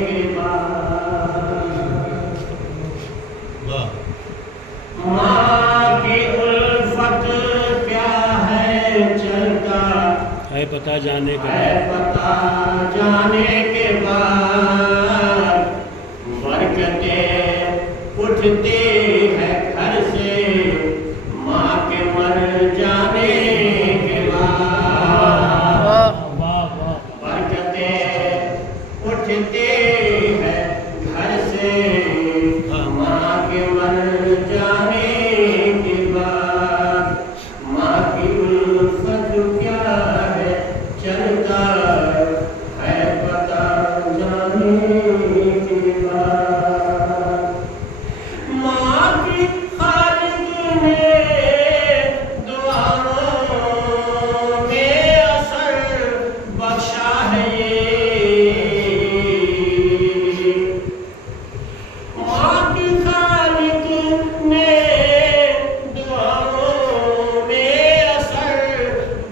کے بعد ماں کی الفت کیا ہے چلتا ہے پتہ جانے کے ہے پتہ جانے کے بعد برکتیں اٹھتی ہے گھر سے ماں کے مر جانے کے بعد برکتیں اٹھتی ہے گھر سے ماں کے مر جانے کے بعد ماں کی الفت کیا ہے چلتا ہے پتہ جانے کے بعد ماں کی خالق نے دعاؤں میں اثر بخشا ہے ماں کی خالق نے دعاؤں میں اثر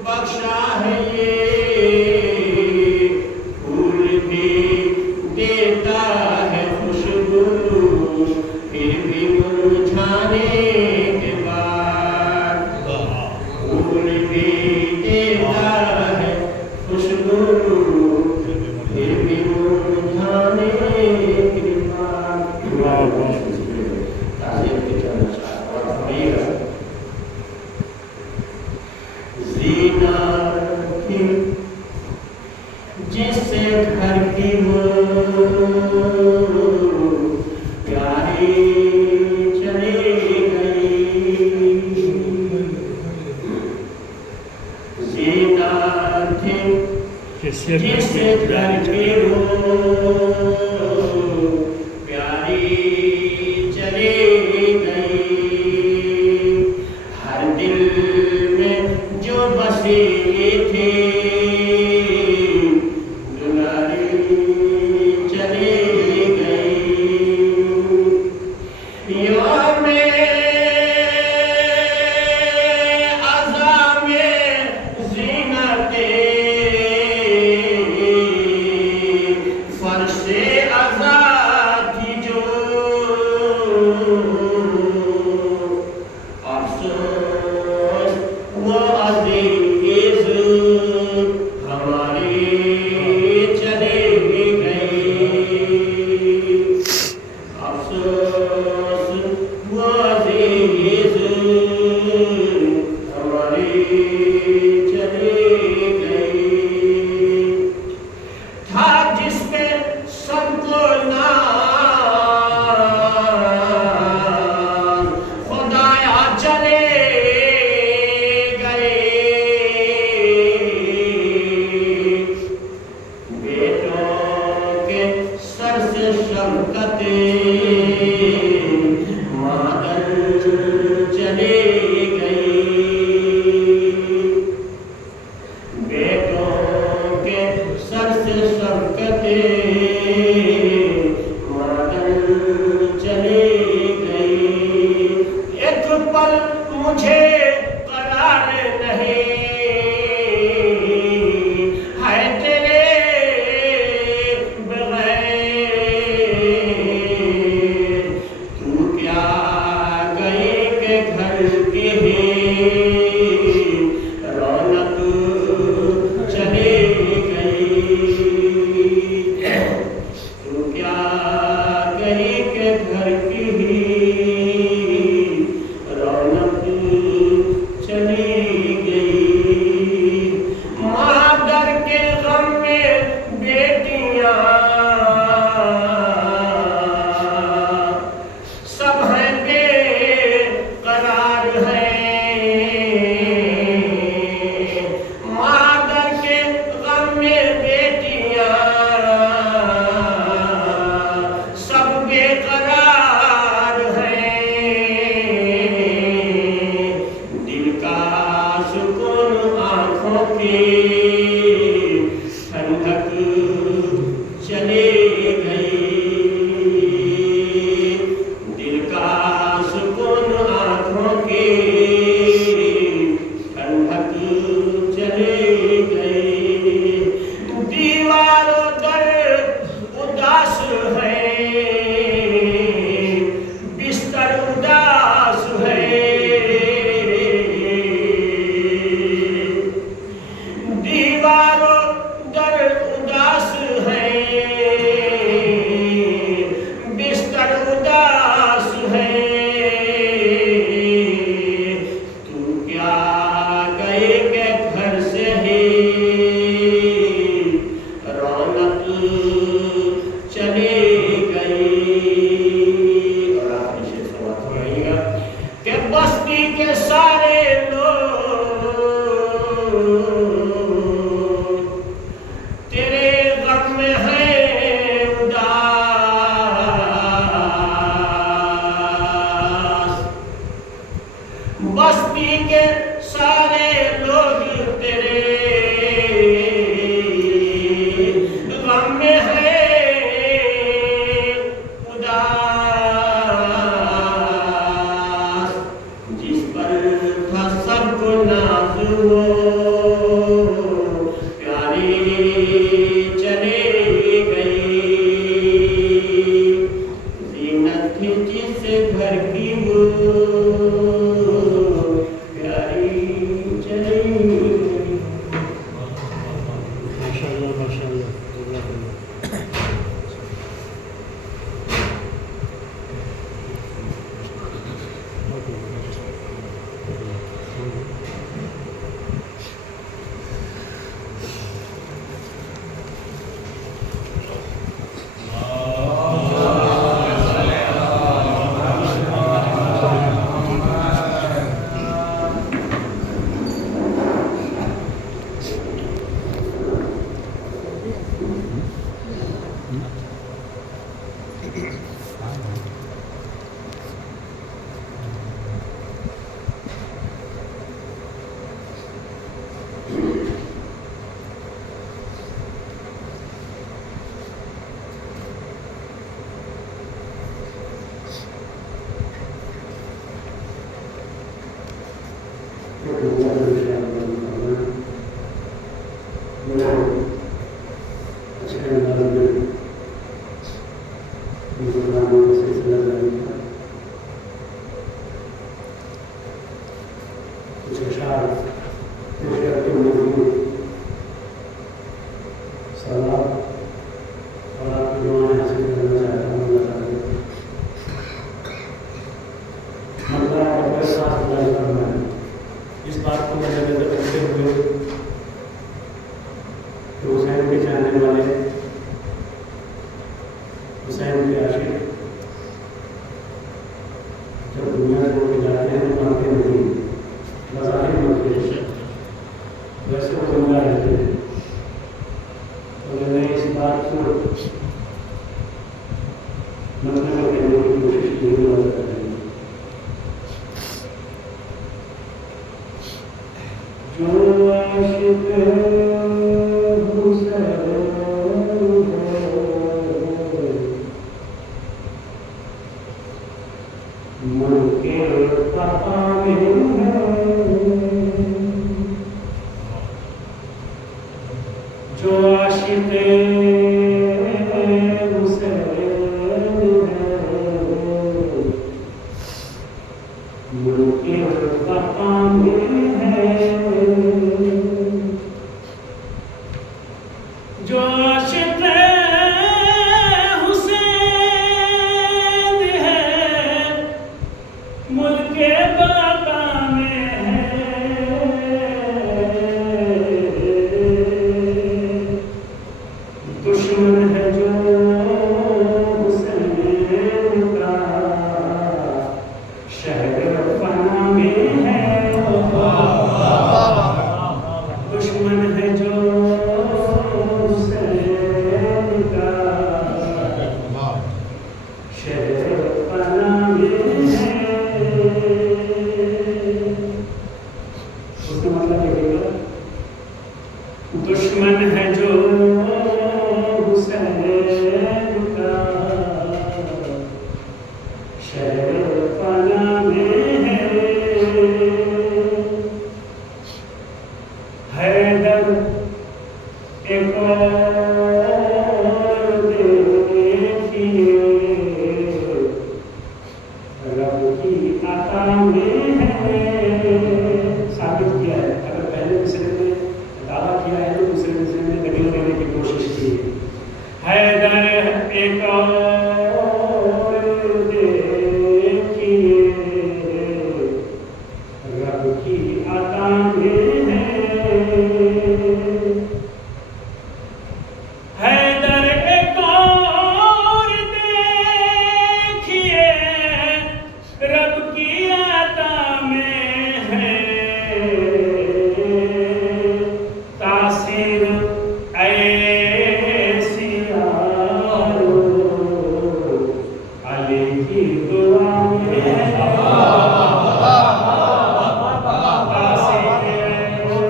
بخشا ہے پھول بھی دیتا ہے خوشبو پھر بھی مرجھانے کے بعد پھول بھی دیتا ہے خوشبو پھر بھی مرجھانے کے بعد تعظیم کی جانا چاہتا اور پڑھیے گا زینہ تھی جس گھر کی وہ پیاری چلی گئی زینہ تھی جس گھر کی وہ پیاری چلی گئی ہر دل میں جو بسی تھی دلاری چلی گئی یوم عزا میں زینت فرش عزا تھی جو افسوس وہ عزیز ہماری چلی گئی افسوس وہ عزیز ہماری چلی گئی تھا جس پہ سب کو ناز خدایا چلے گئے بیٹوں کے سر سے شفقت مادر چلی گئی بیٹوں کے سر سے شفقت مادر چلی گئی ایک پل مجھے قرار نہیں ہے تیرے بغیر تو کیا گئی کہ گھر کی رونق چلی گئی تو کیا گئی کہ گھر کی رونق چلی گئی مادر کے غم میں بیٹیاں سب ہیں بے قرار ہیں مادر کے غم میں بیٹیاں سب بے قرار ہیں دل کا سکون آنکھوں کی ٹھنڈک چلی گئی دل کا سکون آنکھوں کی ٹھنڈک چلی گئی دیواروں در بڑے اچھے انداز میں مسلمانوں کا سلسلہ جاری تھا. کچھ اشعار پیش کر کے مضمون سوال اور آپ کی دعائیں حاصل کرنا چاہتا ہوں. اللہ تعالیٰ مطلب اور ساتھ اللہ فرمائے. اس بات کو مد نظر رکھتے ہوئے کہ حسین کے چاہنے والے، حسین کے عاشق جب دنیا سے ہو جاتے ہیں تو مانتے نہیں، بظاہر مانتے، ویسے وہ زندہ رہتے ہیں. تو میں نے اس بات کو مطلب کہنے کی کوشش نہیں ہوا کرتا. جو عاشق حسین ملک پتا میں جو عاشق حسین ملک پتا میں جو عاشق حسین ہے ملک باقا میں ہے. دشمن ہے جو حسین کا شہر فنا میں ہے. دشمن ہے جو دشمن ہے جو حسین کا شہر فنا میں ہے. حیدر ایک اور دیکھیے رب کی عطا میں ہے. ثابت کیا ہے. اگر پہلے دوسرے نے دعویٰ کیا ہے تو دوسرے نے دلیل دینے کی کوشش کی ہے. حیدر ایک اور دیکھیے رب کی عطا میں ہے. حیدر ایک اور دیکھیے رب کی عطا میں ہے. تاثیر ایسی یارو علی کی دعا میں ہے. تاثیر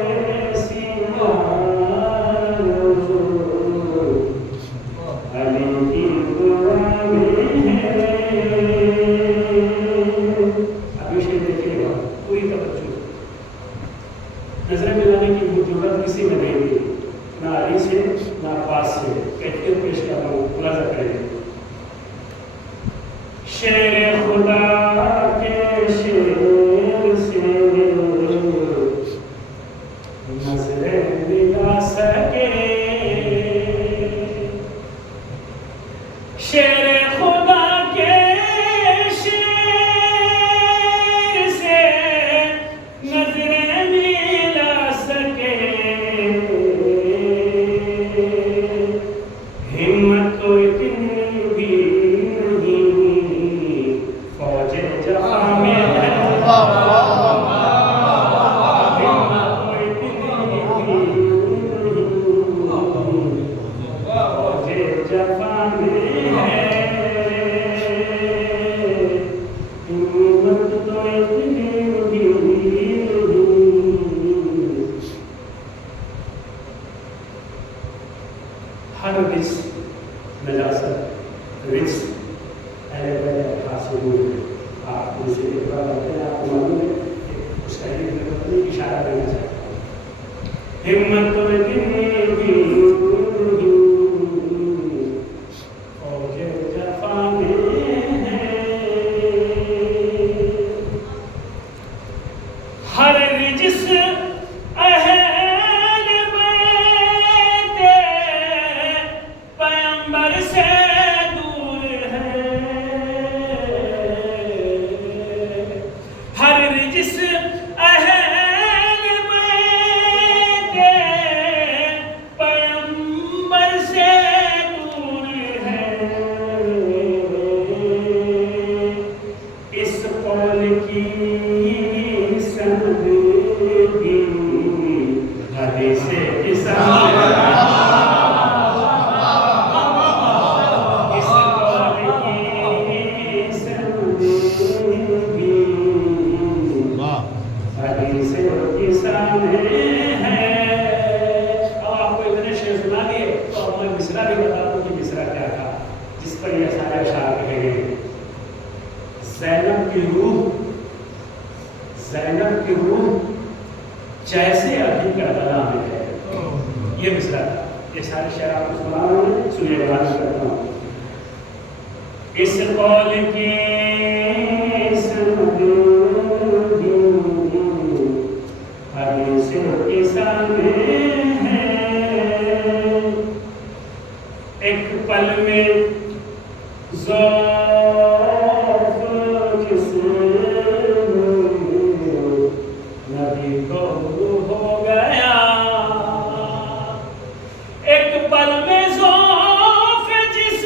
ایسی یارو علی کی دعا میں ہے. اب یہ شعر دیکھیے گا پوری توجہ. نظریں ملانے کی ضرورت کسی میں نہیں تھی، نہ علی سے نہ عباس سے. کیفیت پیش کر رہا ہوں، خلاصہ کریں. شیر خدا کے شیر سے نظریں ملا سکے. شیر خدا کے شیر سے نظریں ملا سکے. ہمت تو اتنی بھی نہیں فوج جفا میں ہے. ہمت تو اتنی بھی نہیں فوج جفا میں ہے. ہمت تو اتنی بھی نہیں. ہر رجس نجاست رجس اہل بیت حاصل ہے. آپ ان سے اقرار کرتے ہیں. آپ کو معلوم ہے کہ اس کا ایک اشارہ کرنا چاہتا ہوں. ہمت تو اتنی پر یہ سارے اشعار کہے گئے. زینب کی روح جیسے ابھی کربلا میں ہے. یہ مصرع تھا. یہ سارے شعر آپ کو سنا رہا ہوں, سنیے گا. بات کرتا ہوں. اس قول کی ایک پل میں ذوق جس نبی کو ہو گیا. ایک پل میں ذوق جس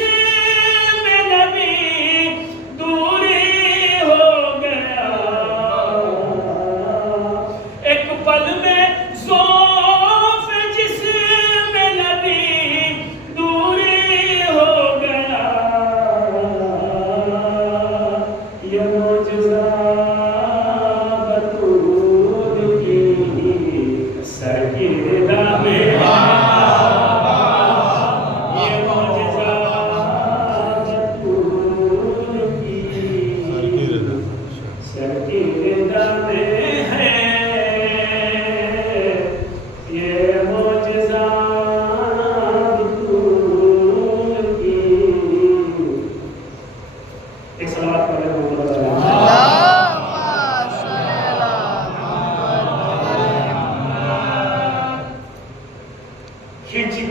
میں نبی دوری ہو گیا. ایک پل میں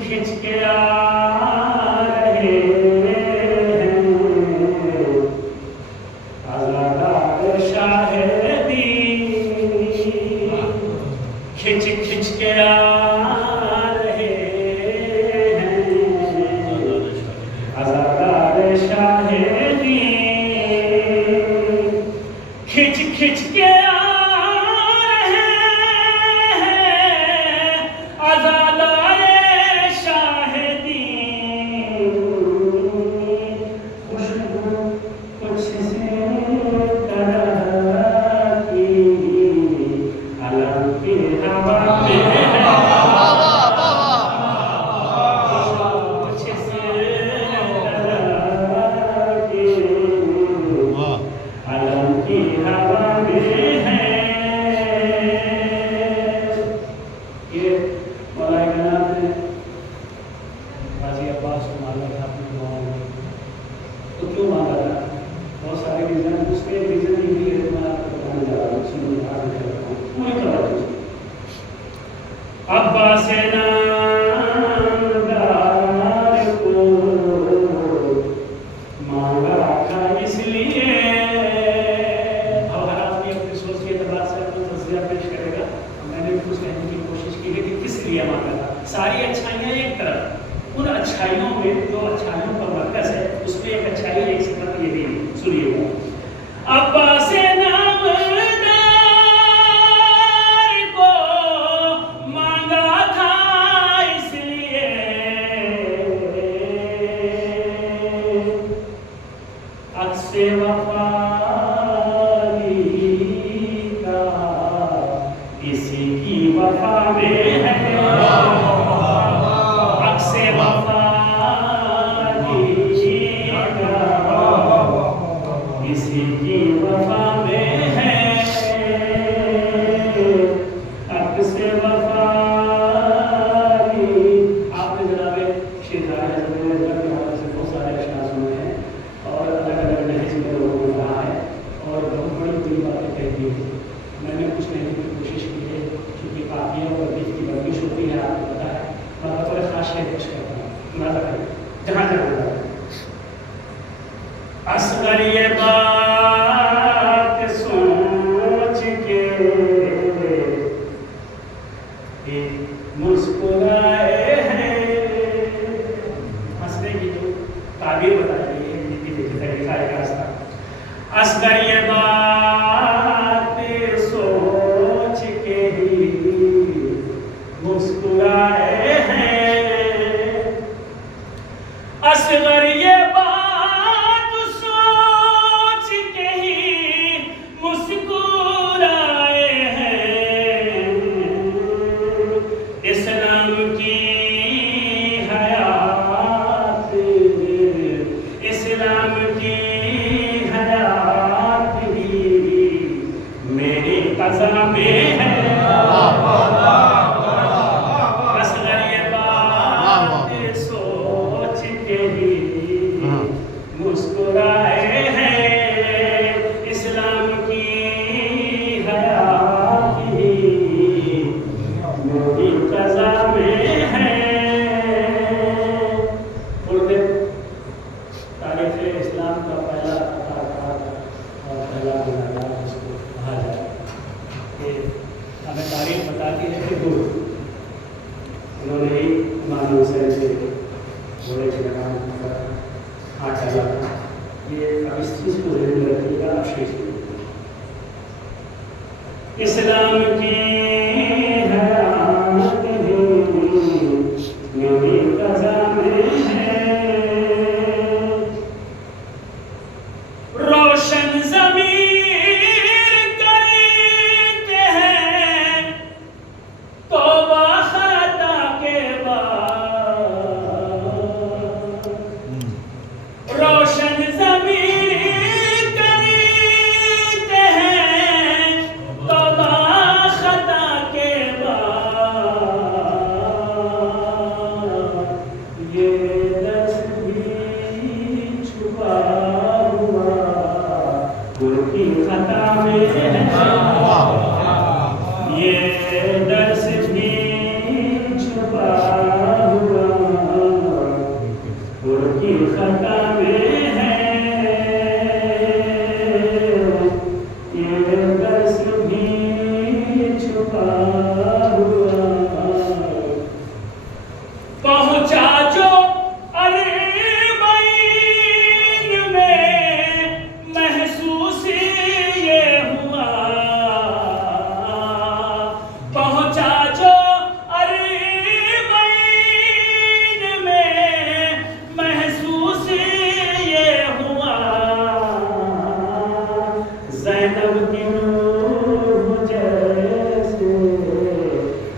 کھچ کے آ رہے آزادار شاہدی. کھچ کے آ رہے آزادار شاہدی. کھچ کے ساری اچھائیاں ایک طرف، ان اچھائیوں میں دو اچھائیوں کا مرکز ہے، اس میں ایک اچھائی ایک صفت یہ بھی ہے. سنیے گا. عباس نامدار کو مانگا تھا اس لیے عکس وفا کا اسی کی وفا میں ہے. اصغر یہ بات سوچ کے مسکرائے ہیں. ہنسنے کی جو تعبیر بتا رہی ہے لکھا ہے راستہ. اصغر یہ بات سوچ کے ہی مسکرائے ہیں. اصغر یہ بات سوچ کے ہی مسکرائے ہیں. اسلام کی حیات امام حسین سے گھوڑے کے لگام پر ہاتھ ڈالا تھا. یہ اب اس چیز کو ذہن میں رکھیے گا. آپ شیخ اسلام کی حیات میری قضا میں ہے, روشن ضمیر کرتے ہیں توبہ خطا کے بعد, روشن ضمیر کرتے ہیں توبہ خطا کے بعد, یہ دس بھی چھپا ہوا گل کی خطا میں ہے, یہ درس بھی چھپا ہوا گل کی خطا میں ہے, یہ درس بھی چھپا ہوا. پہنچا جو عربین میں محسوس یہ ہوا, پہنچا جو عربین میں محسوس یہ ہوا, زینب کی روح جیسے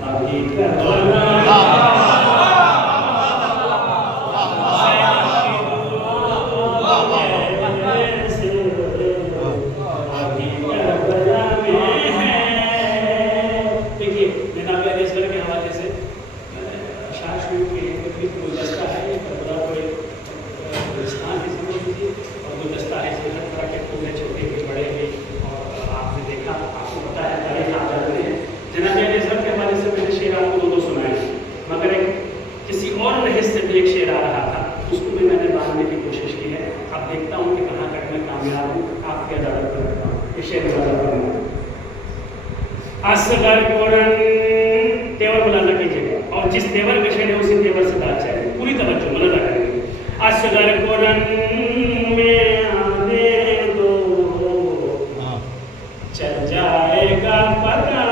ابھی کربلا, کسی اور لحظ سے بھی ایک شعر آ رہا تھا, اس کو بھی میں نے باندھنے کی کوشش کی ہے. اب دیکھتا ہوں کہ کہاں تک میں کامیاب ہوں, آپ کی عدالت میں رکھتا ہوں. یہ شعر بتا اصغر قرآن تیور ملازہ کیجیے گا, اور جس تیور کا شعر ہے اسی تیور سے بات چاہیے, پوری توجہ ملازہ کریں گے. اصغر قرآن میں آنے دو چل جائے گا پتہ,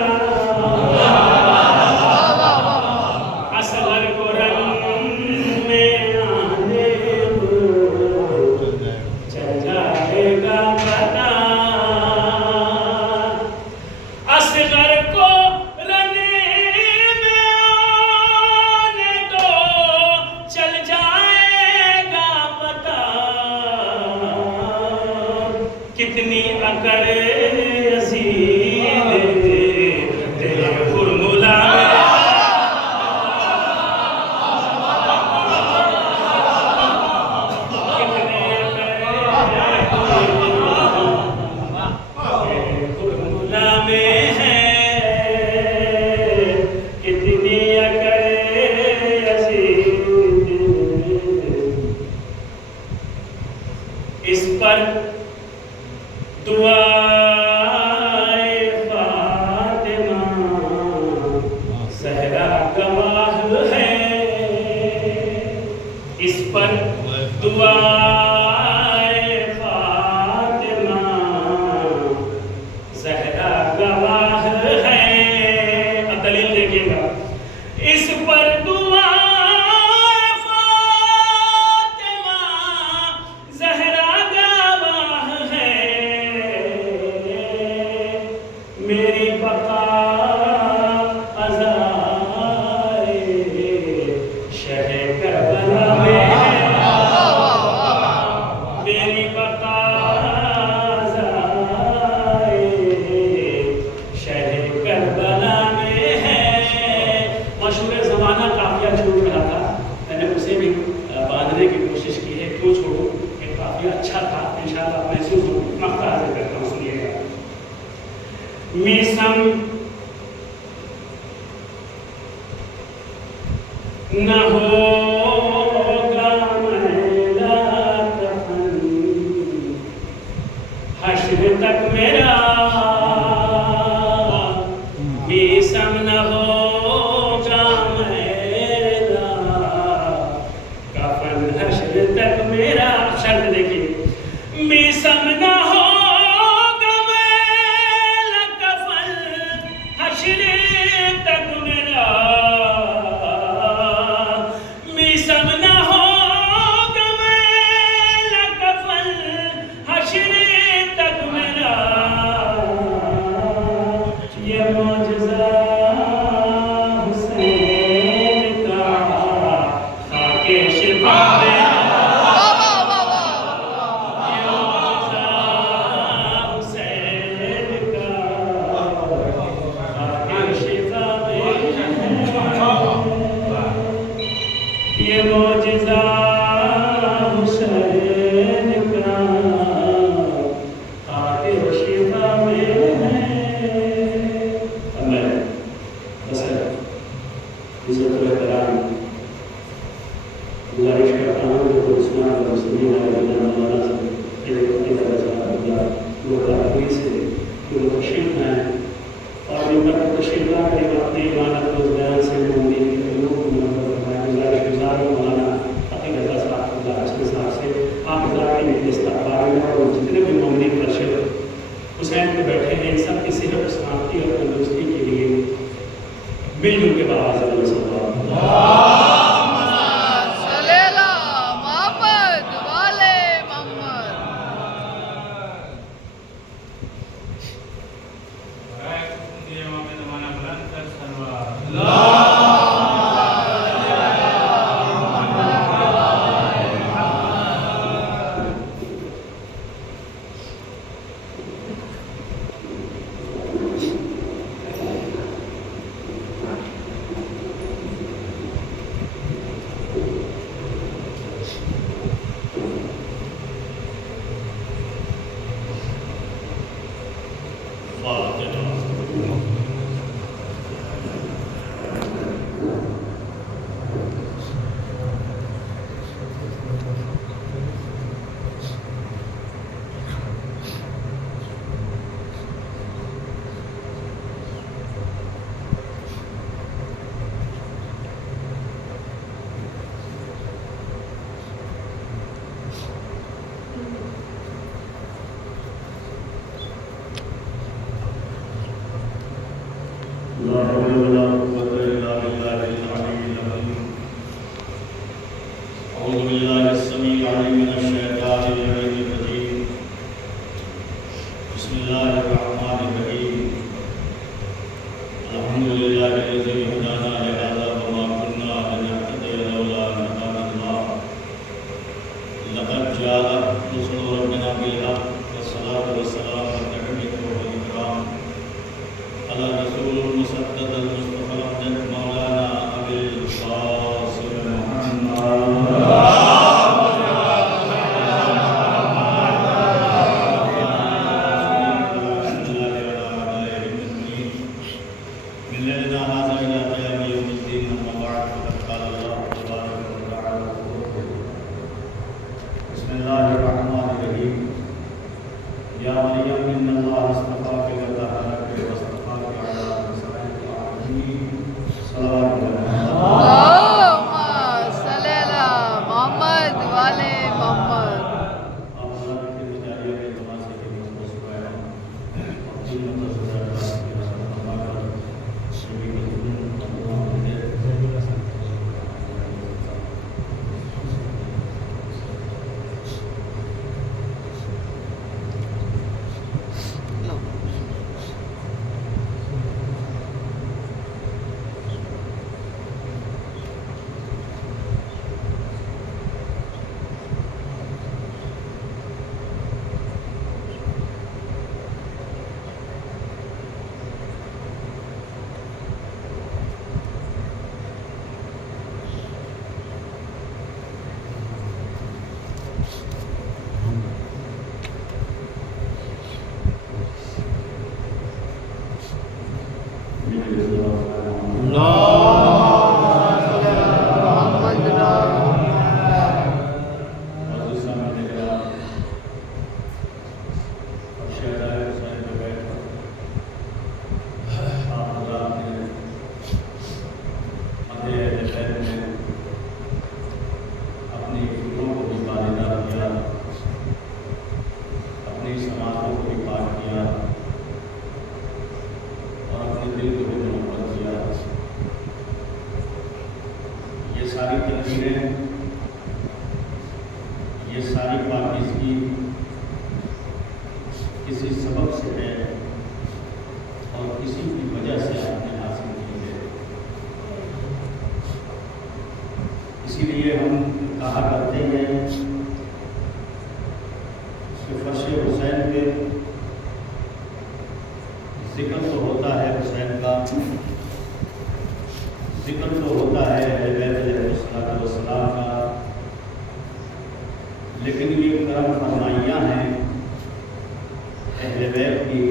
کتنی اکڑ عزیز تیرے فرمولا میں ہے, کتنی اکڑ عزیز اس پر دعائے فاطمہ زہرا گواہ ہے, اس پر دعائے فاطمہ زہرا گواہ ہے. اب دلیل دیکھیے گا, اس پر میری بقا عزائے شہ کربلا میں ہے, میری بقا عزائے شہ کربلا میں ہے. مشہور زمانہ قافیہ چھوٹ رہا تھا, میں نے اسے بھی باندھنے کی کوشش کی ہے. کیوں چھوڑوں, کہ قافیہ اچھا تھا, انشاءاللہ محسوس ہوں. مقطع حاصل کرتا ہوں, سنیے گا. میسم نہ ہوگا میلا کفن حشر تک میرا, میسم نہ ہوگا میلا کے شفا میں یہ معجزہ حسین کا خاطر شفا میں ہے۔ اب میں بس عزت و احترام گزارش کرتا ہوں جو اسلام اور مسلمین علیہ مولانا سے جو تشریف ہیں اور جو تشریف لا کر اپنی عبادت کو بیان سے مومنین کے قلوب کو منور فرمائے۔ گزارش گزار ہوں مولانا عقیل رضا صاحب اللہ حسن صاحب سے آپ حضرات کے استقبال میں اور جتنے بھی مومنین مرشد حسین پہ بیٹھے ہیں ان سب کی صحت و سلامتی اور تندرستی کے لیے مل جل کے باہر صلی اللہ اسی لیے ہم کہا کرتے ہیں کہ فرش حسین کے ذکر تو ہوتا ہے حسین کا، ذکر تو ہوتا ہے اہل بیت علیہ السلام کا، لیکن یہ کرم فرمائیاں ہیں اہل بیت کی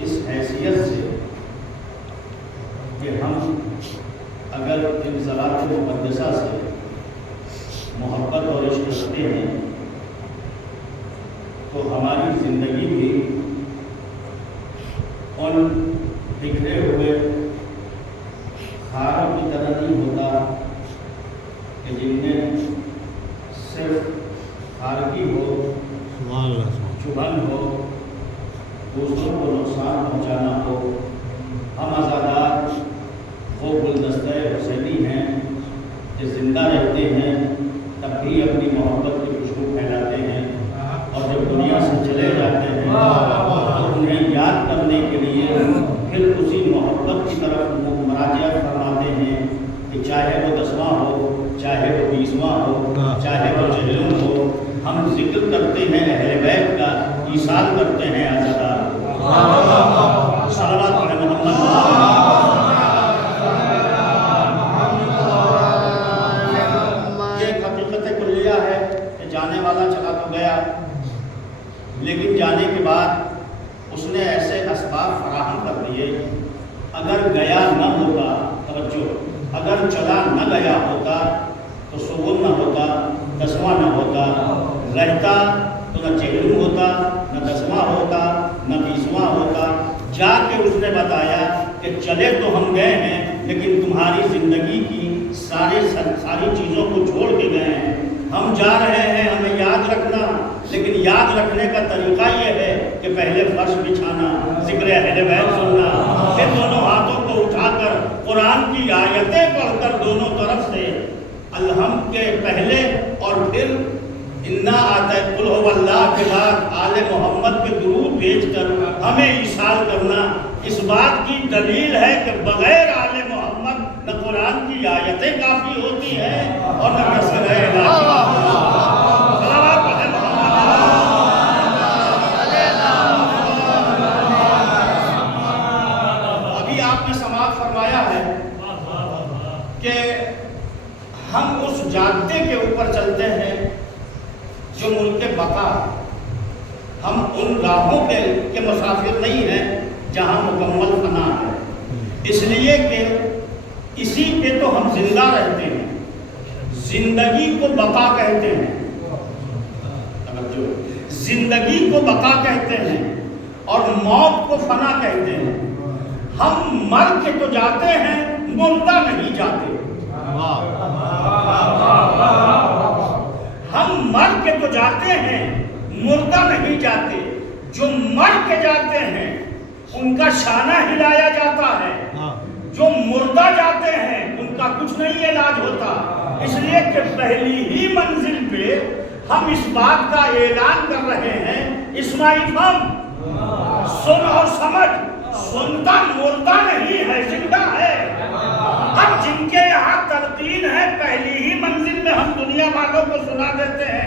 اس حیثیت سے کہ ہم اگر ان ذرات مقدسہ سے محبت اور عشق رکھتے ہیں تو ہماری زندگی بھی ان بکھرے ہوئے خاروں کی طرح نہیں ہوتا کہ جن میں صرف خارگی ہو، چبھن ہو، دوسروں کو نقصان پہنچانا ہو۔ ہم آزادار وہ گلدستہ حسینی ہیں کہ زندہ رہتے ہیں تب بھی اپنی محبت کی خوشبو پھیلاتے ہیں، اور جب دنیا سے چلے جاتے ہیں تو انہیں یاد کرنے کے لیے پھر اسی محبت کی طرف مراجعت فرماتے ہیں کہ چاہے وہ 10واں ہو، چاہے وہ 20واں ہو، چاہے وہ جہلم ہو، ہم ذکر کرتے ہیں اہل بیت کا، ایصال کرتے ہیں آزادار۔ صلوات علی محمد۔ یہ حقیقت کلیہ ہے کہ جانے والا چلا تو گیا، لیکن جانے کے بعد اس نے ایسے اسباب فراہم کر دیے، اگر گیا نہ ہوتا، توجہ، اگر چلا نہ گیا ہوتا تو سوگن نہ ہوتا، 10واں نہ ہوتا، رہتا تو نہ جہلم ہوتا، نہ 10واں ہوتا، نہ 20واں ہوتا۔ جا کے اس نے بتایا کہ چلے تو ہم گئے ہیں لیکن تمہاری زندگی کی ساری چیزوں کو چھوڑ کے گئے ہیں، ہم جا رہے ہیں، ہمیں یاد رکھنا، لیکن یاد رکھنے کا طریقہ یہ ہے کہ پہلے فرش بچھانا، ذکر اہل بیت سننا، پھر دونوں ہاتھوں کو اٹھا کر قرآن کی آیتیں پڑھ کر دونوں طرف سے الحمد کے پہلے اور پھر انا آتیت قل هو اللہ کے بعد آل محمد پہ درود بھیج کر ہمیں ایصال کرنا۔ اس بات کی دلیل ہے کہ بغیر آل محمد نہ قرآن کی آیتیں کافی ہوتی ہیں اور نہ تذکرہ الہی۔ ابھی آپ نے سماعت فرمایا ہے کہ ہم اس جادے کے اوپر چلتے ہیں جو ملک بقا، ہم ان راہوں کے مسافر نہیں ہیں جہاں مکمل فنا ہے، اس لیے کہ اسی پہ تو ہم زندہ رہتے ہیں۔ زندگی کو بقا کہتے ہیں، زندگی کو بقا کہتے ہیں اور موت کو فنا کہتے ہیں۔ ہم مر کے تو جاتے ہیں، مردہ نہیں جاتے۔ ہم مر کے تو جاتے ہیں، مردہ نہیں جاتے۔ جو مر کے جاتے ہیں ان کا شانہ ہلایا جاتا ہے، جو مردہ جاتے ہیں ان کا کچھ نہیں علاج ہوتا۔ اس لیے کہ پہلی ہی منزل پہ ہم اس بات کا اعلان کر رہے ہیں، اسماعی فم سن اور سمجھ، سنتا مردہ نہیں ہے، زندہ ہے۔ اب جن کے یہاں تلقین ہے پہلی ہی منزل میں ہم دنیا والوں کو سنا دیتے ہیں،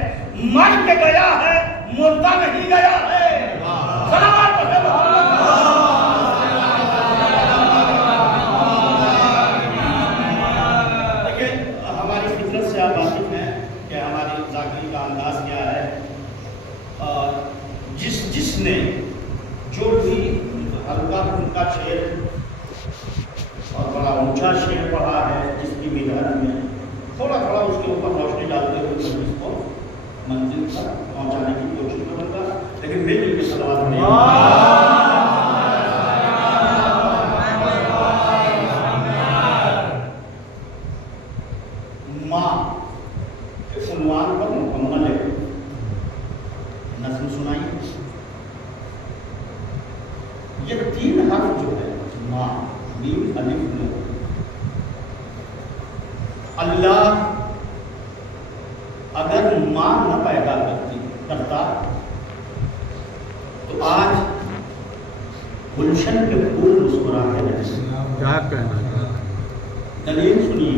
مر کے گیا ہے، مردہ نہیں گیا ہے۔ صلوات علی محمد۔ دیکھیں ہماری فطرت سے آپ واقف ہیں کہ ہماری ذاکری کا انداز کیا ہے، اور جس نے جو بھی ہلکا پھلکا شعر اور بڑا اونچا شعر پڑھا ہے، جس کی مدحت میں تھوڑا تھوڑا اس کے اوپر روشنی ڈالتے ہوئے اس کو منزل تک پہنچانے کی کوشش کروں گا، لیکن مل جل کے صلوات نہیں۔ ماں کے عنوان پر مکمل ہے نظم سنائی۔ یہ 3 حرف جو ہے ماں، میم، الف، نون، اللہ اگر ماں نہ پیدا کرتا تو آج گلشن کے پھول مسکراتے رہتے۔ کیا کہنا؟ دلیل سنیے،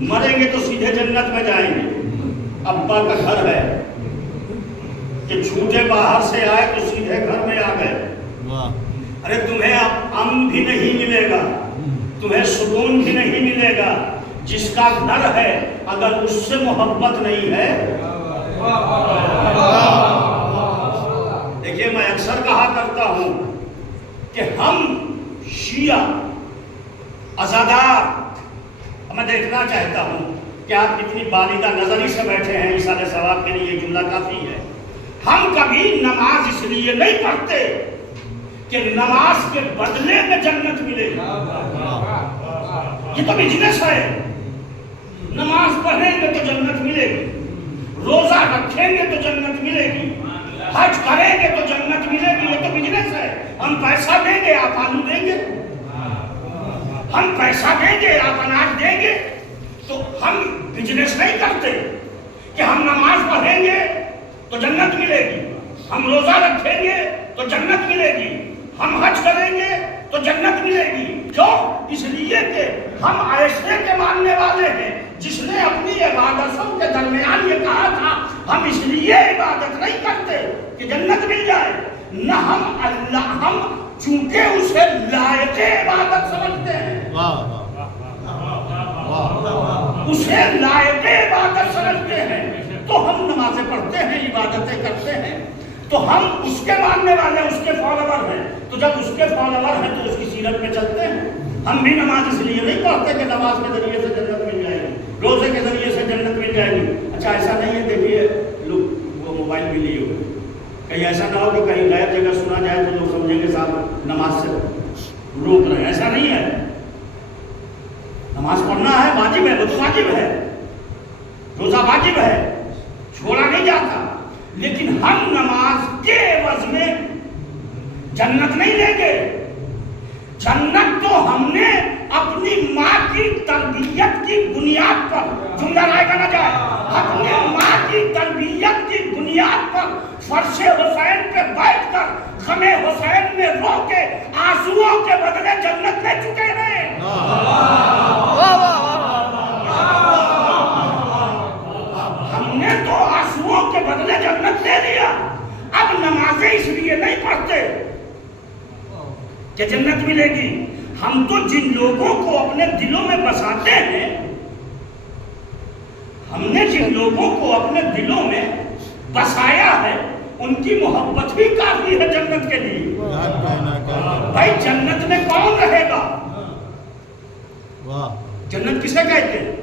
مریں گے تو سیدھے جنت میں جائیں گے. ابا کا گھر ہے کہ چھوٹے باہر سے آئے تو سیدھے گھر میں آ گئے. ارے تمہیں امن بھی نہیں ملے گا, تمہیں سکون بھی نہیں ملے گا. جس کا گھر ہے اگر اس سے محبت نہیں ہے. دیکھیے میں اکثر کہا کرتا ہوں کہ ہم شیعہ عزادار, میں دیکھنا چاہتا ہوں کہ آپ کتنی بالیدہ نظری سے بیٹھے ہیں. ایصال ثواب کے لیے یہ جملہ کافی ہے. ہم کبھی نماز اس لیے نہیں پڑھتے کہ نماز کے بدلے میں جنت ملے. یہ تو بزنس ہے. نماز پڑھیں گے تو جنت ملے گی, روزہ رکھیں گے تو جنت ملے گی, حج کریں گے تو جنت ملے گی. یہ تو بزنس ہے. ہم پیسہ دیں گے, آپ آلو دیں گے. ہم پیسہ دیں گے, آپ اناج دیں گے. تو ہم بزنس نہیں کرتے کہ ہم نماز پڑھیں گے تو جنت ملے گی, ہم روزہ رکھیں گے تو جنت ملے گی, ہم حج کریں گے تو جنت ملے گی. کیوں؟ اس لیے کہ ہم ایسے کے ماننے والے ہیں جس نے اپنی عبادتوں کے درمیان یہ کہا تھا ہم اس لیے عبادت نہیں کرتے کہ جنت مل جائے. نہ ہم چونکہ اسے لائق عبادت سمجھتے ہیں, اسے لائق عبادت سمجھتے ہیں, تو ہم نمازیں پڑھتے ہیں, عبادتیں کرتے ہیں. تو ہم اس کے ماننے والے, اس کے فالوور ہیں. تو جب اس کے فالوور ہیں تو اس کی سیرت پہ چلتے ہیں. ہم بھی نماز اس لیے نہیں پڑھتے کہ نماز کے ذریعے سے جنت مل جائے گی, روزے کے ذریعے سے جنت مل جائے گی. اچھا ایسا نہیں ہے. دیکھیے لوگ وہ موبائل بھی لیے ہوئے, کہیں ایسا نہ ہو کہ کہیں غیر جگہ سنا جائے تو لوگ سمجھیں گے صاحب نماز سے روک رہے ہیں. ایسا نہیں ہے. نماز پڑھنا ہے, واجب ہے, وہ تو واجب ہے. روزہ واجب ہے, چھوڑا نہیں جاتا. لیکن ہم نماز کے عوض میں جنت نہیں لیں گے. جنت تو ہم نے اپنی ماں کی تربیت کی بنیاد پر, جملہ رائے گا نہ جائے, اپنے ماں کی تربیت کی بنیاد پر فرش حسین پہ بیٹھ کر غم حسین میں رو کے آنسوؤں کے بدلے جنت لے چکے ہیں. ہم نے تو آنسوؤں کے بدلے جنت لے لیا. اب نمازیں اس لیے نہیں پڑھتے کہ جنت ملے گی. ہم تو جن لوگوں کو اپنے دلوں میں بساتے ہیں, ہم نے جن لوگوں کو اپنے دلوں میں بسایا ہے ان کی محبت بھی کافی ہے جنت کے لیے. بھائی جنت میں کون رہے گا؟ جنت کسے کہتے ہیں؟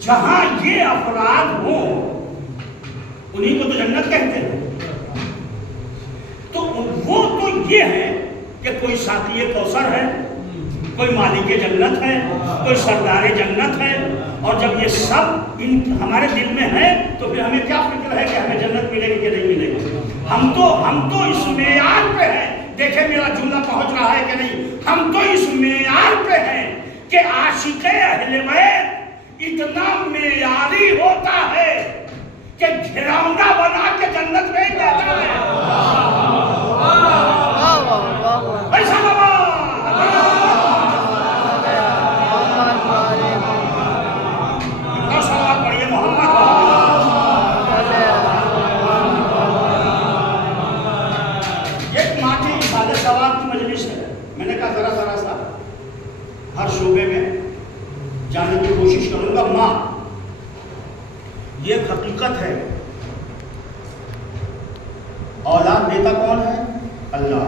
جہاں یہ افراد ہوں انہیں کو تو جنت کہتے ہیں. تو وہ تو یہ ہے کہ کوئی ساقی کوثر ہے, کوئی مالک جنت ہے, کوئی سردار جنت ہے. اور جب یہ سب ہمارے دل میں ہے تو پھر ہمیں کیا فکر ہے کہ ہمیں جنت ملے گی کہ نہیں ملے گی. ہم تو اس معیار پہ ہیں. دیکھیں میرا جملہ پہنچ رہا ہے کہ نہیں. ہم تو اس معیار پہ ہیں کہ عاشق اہل بیت اتنا معیاری ہوتا ہے کہ گھراؤنڈا بنا کے جنت بھیج دیتا ہے. ایسا پڑھیے محمد. ایک ماں کی ایصال ثواب کی مجلس ہے. میں نے کہا ذرا سا ہر شعبے میں جانے کی کوشش کروں گا. ماں یہ حقیقت ہے. اولاد دیتا کون ہے؟ اللہ.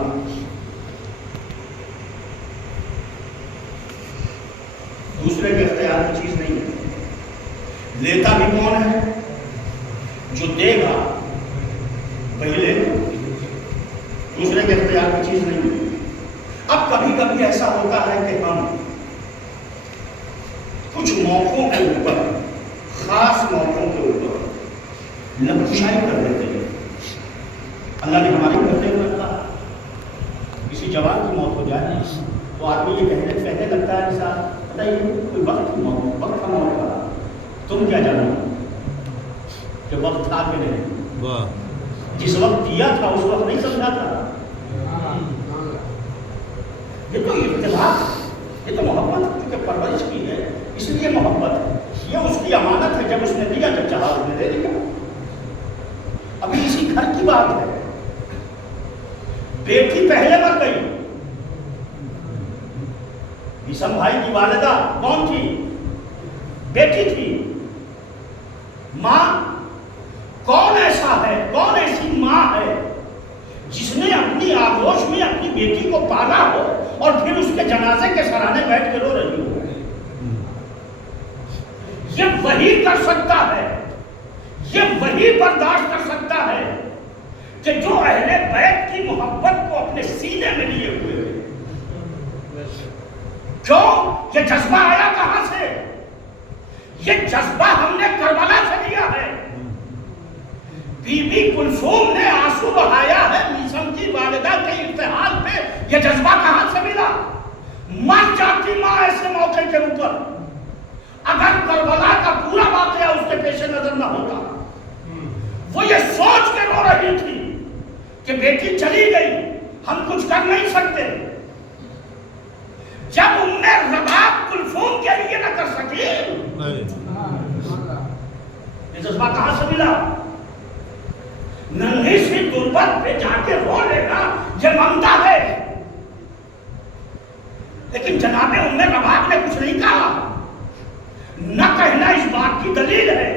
دوسرے کے اختیار کی چیز نہیں ہے. لیتا بھی کون ہے؟ جو دے گا وہی لے گا. دوسرے کے اختیار کی چیز نہیں ہے. اب کبھی کبھی ایسا ہوتا ہے کہ ہم کچھ موقعوں کے اوپر, خاص موقعوں کے اوپر لبکشائی کر دیتے ہیں. اللہ نے ہماری کرتے ہوئے رکھا. کسی جوان کی موت ہو جائے تو آدمی یہ کہنے لگتا ہے کہ صاحب بتائیے کوئی وقت کا موت کا تم کیا جانو کہ وقت تھا کہ نہیں. جس وقت دیا تھا اس وقت نہیں سمجھا تھا. یہ تو اتفاق, یہ تو محبت کیونکہ پرورش کی ہے. اس لیے محبت ہے، یہ اس کی امانت ہے، جب اس نے دیا، جب چاہا اس نے دے دیا۔ ابھی اسی گھر کی بات ہے، بیٹی پہلے مر گئی، بھیشم بھائی کی والدہ کون تھی؟ بیٹی تھی۔ ماں کون ایسا ہے، کون ایسی ماں ہے جس نے اپنی آغوش میں اپنی بیٹی کو پالا ہو اور پھر اس کے جنازے کے سرانے بیٹھ کے رو رہی ہو؟ یہ وہی کر سکتا ہے، یہ وہی برداشت کر سکتا ہے کہ جو اہل بیت کی محبت کو اپنے سینے میں لیے ہوئے ہیں۔ کیوں؟ یہ جذبہ آیا کہاں سے؟ یہ جذبہ ہم نے کربلا سے لیا ہے۔ بی بی کلثوم نے آنسو بہایا ہے میثم کی والدہ کے ارتحال پہ، یہ جذبہ کہاں سے ملا؟ مر جاتی ماں ایسے موقع کے اوپر اگر کربلا کا پورا واقعہ اس کے پیش نظر نہ ہوتا۔ وہ یہ سوچ کے رو رہی تھی کہ بیٹی چلی گئی، ہم کچھ کر نہیں سکتے۔ جب ام رباب کلثوم کے لیے نہ کر سکی، یہ جذبہ کہاں سے ملا؟ ننھی سی تربت پہ جا کے رو لینا یہ ممتا ہے، لیکن جناب ام رباب نے کچھ نہیں کہا۔ نہ کہنا اس بات کی دلیل ہے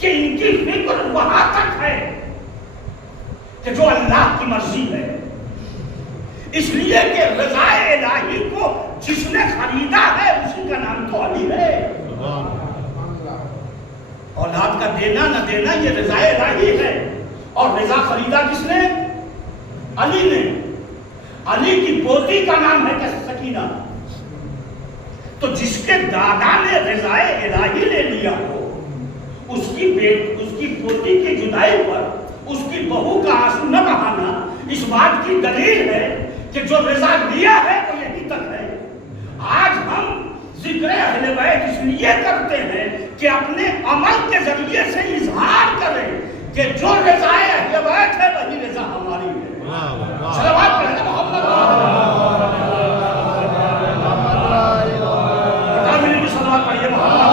کہ ان کی فکر وہاں تک ہے کہ جو اللہ کی مرضی ہے، اس لیے کہ رضا الہی کو جس نے خریدا ہے اسی کا نام تو علی ہے۔ اولاد کا دینا نہ دینا یہ رضا الہی ہے، اور رضا خریدا کس نے؟ علی نے۔ علی کی پوتی کا نام ہے سکینہ۔ تو جس کے دادا نے رضا الہی لے لیا ہو، اس کی پوتی کی جدائی پر اس کی بہو کا آنسو نہ بہانا اس بات کی دلیل ہے کہ جو رضا لیا ہے وہ یہی تک ہے۔ آج ہم ذکر اہل بیت اس لیے کرتے ہیں کہ اپنے عمل کے ذریعے سے اظہار کریں کہ جو رضا اہل بیت ہے وہی رضا ہماری ہے۔ صلوات پڑھیں محمد صلوات پڑھیے محمد۔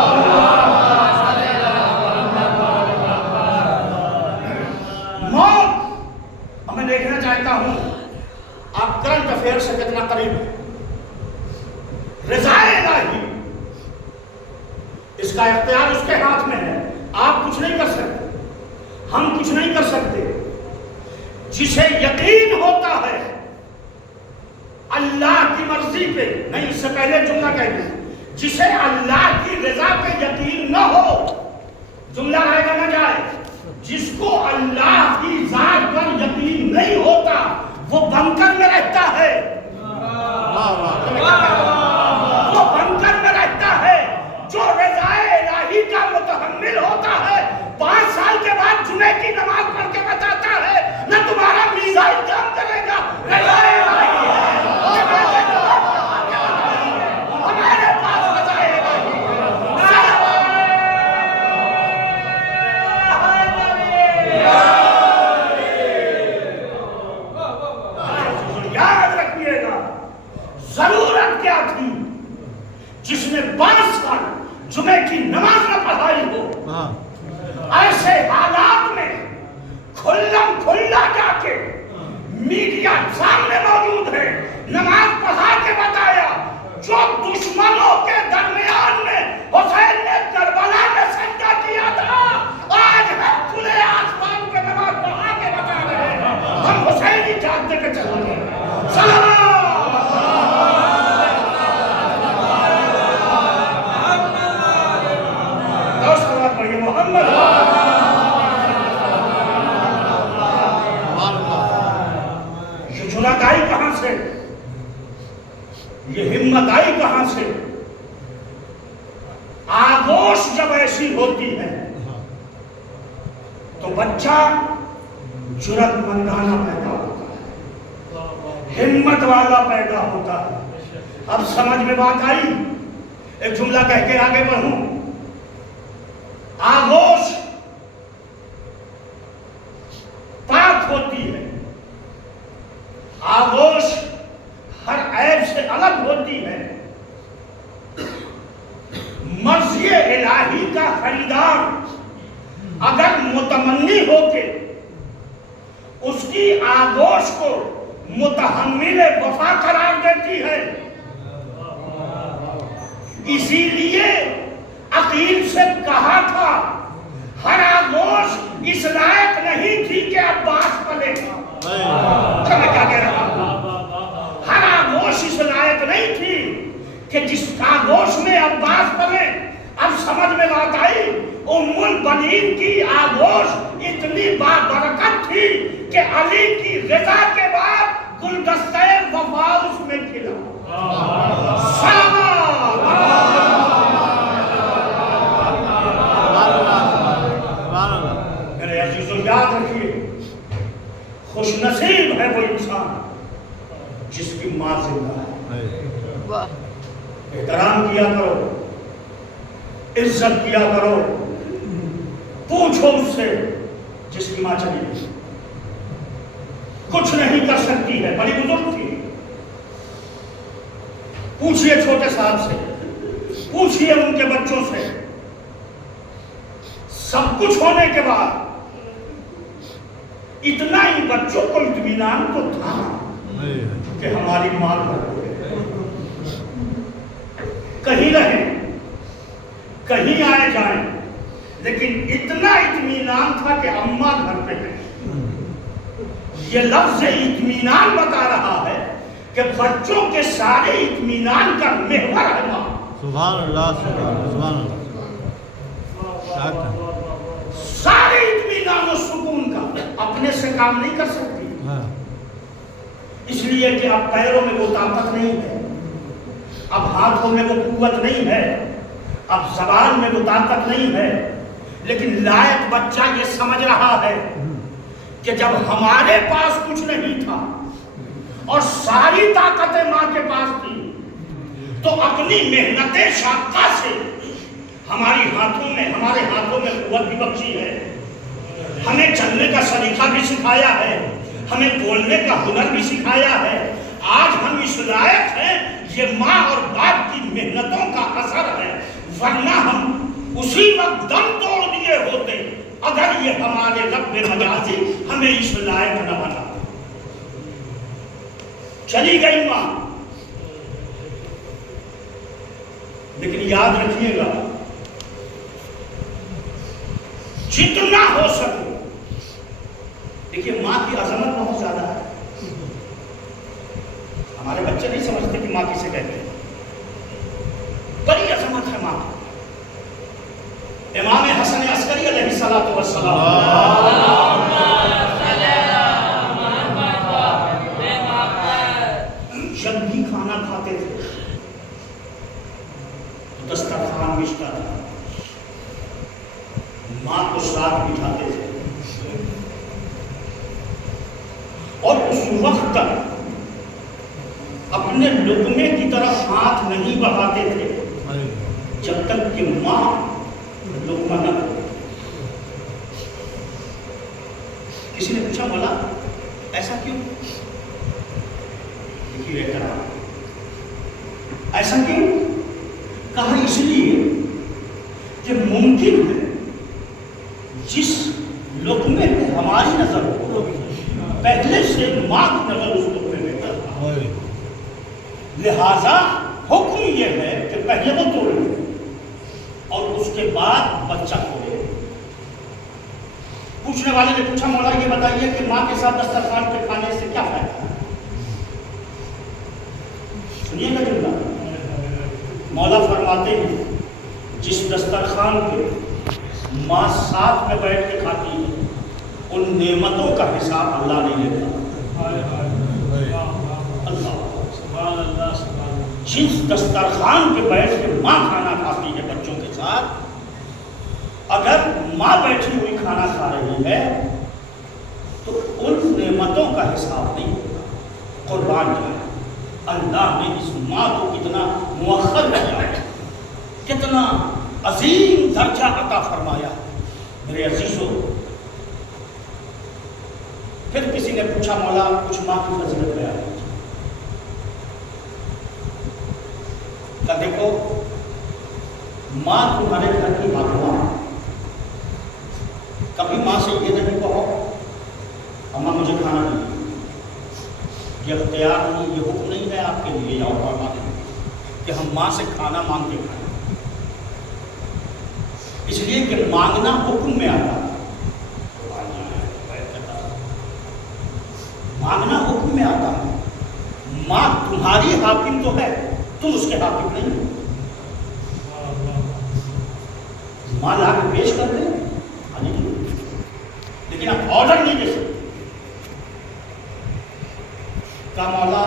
موت میں دیکھنا چاہتا ہوں آپ کرنٹ افیئر سے کتنا قریب ہے۔ رضا الہی اس کا اختیار اس کے ہاتھ میں ہے، آپ کچھ نہیں کر سکتے، ہم کچھ نہیں کر سکتے۔ جسے یقین ہوتا ہے اللہ کی مرضی پہ، نہیں اس سے پہلے جملہ کہہ دیں، جسے اللہ کی رضا پہ یقین نہ ہو، جملہ آئے گا نہ جائے، جس کو اللہ کی ذات پر یقین نہیں ہوتا وہ بنکر میں رہتا ہے، وہ بنکر میں رہتا ہے۔ جو رضا الہی کا متحمل ہوتا ہے 5 سال کے بعد جمعے کی نماز پڑھ کے بتاتا ہے نہ تمہارا میزان کام کرے گا، رضا الہی ہے، ہمارے پاس رضا الہی ہے۔ یاد رکھیے گا ضرورت کیا تھی جس نے 5 سال جمعے کی نماز نہ پڑھائی ہو، ایسے حالات میں کھلم کھلا جا کے میڈیا سامنے موجود ہے نماز پڑھا کے بتایا جو دشمنوں کے درمیان میں حسین نے کربلا میں سجدہ کیا تھا، آج ہم کھلے آسمان پہ نماز پڑھا کے بتا رہے ہیں ہم حسینی جان دے کے چلا گئے۔ یہ جرأت آئی کہاں سے؟ یہ ہمت آئی کہاں سے؟ آغوش جب ایسی ہوتی ہے تو بچہ جرأت مندانہ پیدا ہوتا ہے، ہمت والا پیدا ہوتا ہے۔ اب سمجھ میں بات آئی؟ ایک جملہ کہہ کے آگے بڑھوں۔ آغوش پاک ہوتی ہے، آغوش ہر عیب سے الگ ہوتی ہے، متمنی ہو کے اس کی آغوش کو متحمل وفا قرار دیتی ہے. اسی لیے عقیل سے کہا تھا ہر آغوش اس لائق نہیں تھی کہ عباس پلے. میں کیا کہہ رہا ہوں؟ ہر آغوش اس لائق نہیں تھی کہ جس آغوش میں عباس پلے. اب سمجھ میں بات آئی. ام البنین کی آغوش اتنی بابرکت تھی کہ علی کی رضا کے بعد گلدستہ وفا اس میں کھلا. میرے عزیزوں یاد رکھیے خوش نصیب ہے وہ انسان جس کی ماں زندہ ہے. احترام کیا کرو, عزت کیا کرو, پوچھو اس سے جس کی ماں چلی گئی, کچھ نہیں کر سکتی ہے, بڑی بزرگ تھی. پوچھئے چھوٹے صاحب سے, پوچھئے ان کے بچوں سے. سب کچھ ہونے کے بعد اتنا ہی بچوں کو اطمینان تو تھا کہ ہماری ماں کہیں رہیں, کہیں آئے جائیں, لیکن اتنا اطمینان تھا کہ اماں گھر پہ ہیں. یہ لفظ اطمینان بتا رہا ہے کہ بچوں کے سارے اطمینان کا محور ہے ماں. سبحان اللہ, سبحان اللہ. سارے اطمینان و سکون کا اپنے سے کام نہیں کر سکتی, اس لیے کہ اب پیروں میں وہ طاقت نہیں ہے, اب ہاتھوں میں وہ قوت نہیں ہے, اب زبان میں وہ طاقت نہیں ہے. لیکن لائق بچہ یہ سمجھ رہا ہے کہ جب ہمارے پاس کچھ نہیں تھا اور ساری طاقتیں ماں کے پاس تھی تو اپنی محنت شاقہ سے ہمارے ہاتھوں میں قوت بھی بخشی ہے, ہمیں چلنے کا سلیقہ بھی سکھایا ہے, ہمیں بولنے کا ہنر بھی سکھایا ہے. آج ہم اس لائق ہیں, یہ ماں اور باپ کی محنتوں کا اثر ہے, ورنہ ہم اسی وقت دم توڑ دیے ہوتے اگر یہ ہمارے رب مجازی ہمیں اس لائق نہ بنا. چلی گئی ماں, لیکن یاد رکھیے گا جتنا ہو سکے, دیکھیے ماں کی عظمت بہت زیادہ ہے. ہمارے بچے نہیں سمجھتے کہ ماں کسے کہتے ہیں, بڑی عظمت ہے ماں کی. امام حسن عسکری علیہ الصلوۃ والسلام جب بھی کھانا کھاتے تھے تو دسترخوان بچھتا تھا, ماں کو ساتھ بٹھاتے تھے اور اس وقت تک اپنے لقمے کی طرف ہاتھ نہیں بڑھاتے تھے جب تک کہ ماں لقمہ نہ کرے. کسی نے پوچھا مولا ایسا کیوں؟ دیکھیے احترام, ایسا کیوں کہا؟ اس لیے کہ ممکن ہے جس لقمے میں ہماری نظر ہو پہلے سے ماں کی نظر اس لقمے میں کرتا, لہذا حکم یہ ہے کہ پہلے وہ توڑے اور اس کے بعد بچہ توڑے. پوچھنے والے نے پوچھا مولا یہ بتائیے کہ ماں کے ساتھ دسترخوان پہ کھانے سے کیا فائدہ ہے؟ سنیے گا جملہ. مولا فرماتے ہیں جس دسترخوان پہ ماں ساتھ میں بیٹھ کے کھاتی ہے ان نعمتوں کا حساب اللہ نہیں لیتا. جس دسترخوان پہ بیٹھ کے ماں کھانا کھاتی ہے بچوں کے ساتھ, اگر ماں بیٹھی ہوئی کھانا کھا رہی ہے تو ان نعمتوں کا حساب نہیں ہوگا. قربان جائے اللہ نے اس ماں کو کتنا مؤخر کیا, کتنا عظیم درجہ عطا فرمایا. میرے عزیزوں, پھر کسی نے پوچھا مولا کچھ ماں کی فضیلت بیان کیجیے. دیکھو ماں تمہارے گھر کی ماں, کبھی ماں سے یہ نہیں کہو اماں مجھے کھانا نہیں، یہ اختیار نہیں، یہ حکم نہیں ہے آپ کے لیے یا فرما دیں کہ ہم ماں سے کھانا مانگ کے کھائیں، اس لیے کہ مانگنا حکم میں آتا ہے، مانگنا حکم میں آتا ہے۔ ماں تمہاری حاکم تو ہے، تم اس کے حاکم نہیں ہو۔ ماں لا کے پیش کر دیں لیکن آپ آرڈر نہیں دے سکتے۔ کا مولا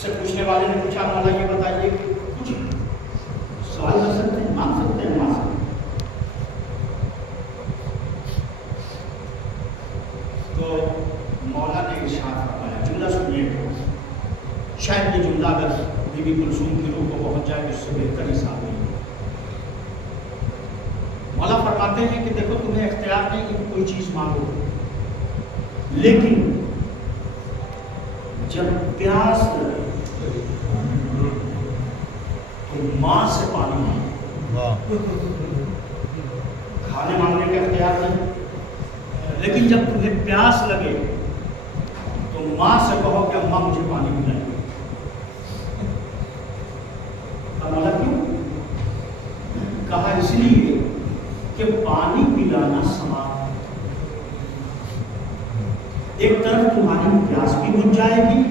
سے پوچھنے والے نے پوچھا مولا یہ بتائیے کچھ سوال کر سکتے ہیں، مانگ سکتے ہیں ماں سے؟ تو مولا نے ارشاد فرمایا، جملہ سنیے، شاید یہ جملہ اگر بی بی کلثوم کی روح کو پہنچ جائے تو اس سے بہتر حساب نہیں۔ مولا فرماتے ہیں کہ دیکھو تمہیں اختیار نہیں کہ کوئی چیز مانگو، لیکن جب پیاس لگے تو ماں سے پانی مانگو۔ کھانے مانگنے کا اختیار نہیں، لیکن جب تمہیں پیاس لگے تو ماں سے کہو کہ اماں مجھے پانی پلائیے۔ مولا کیوں کہا؟ اس لیے کہ پانی پلانا ثواب ہے، ایک طرف تمہاری پیاس بھی بجھ جائے گی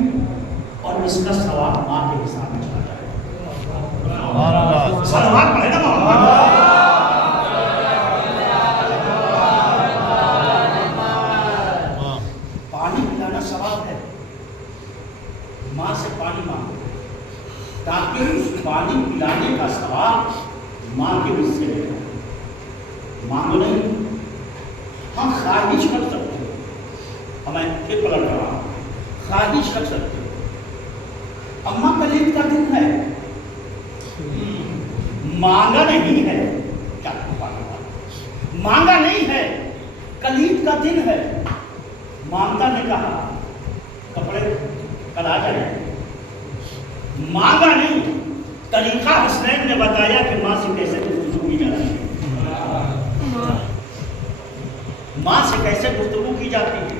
اور اس کا ثواب ماں کے حساب میں چلا جائے گا۔ ثواب پڑھے نا مولا، پانی پلانا ثواب ہے، ماں سے پانی مانگو تاکہ اس پانی پلانے کا ثواب ماں کے حصے میں ہو۔ مانگو نہیں، ہم خواہش کر سکتے ہو، ہمیں پھر پلٹ رہا ہوں، خواہش کر سکتے ہو، اماں کلید کا دن ہے، مانگا نہیں ہے، کیا مانگا نہیں ہے، کلید کا دن ہے۔ مانگتا نے کہا کپڑے کل آ جائیں، مانگا نہیں، طریقہ حسنین نے بتایا کہ ماں سے کیسے گفتگو کی جاتی ہے، ماں سے کیسے گفتگو کی جاتی ہے۔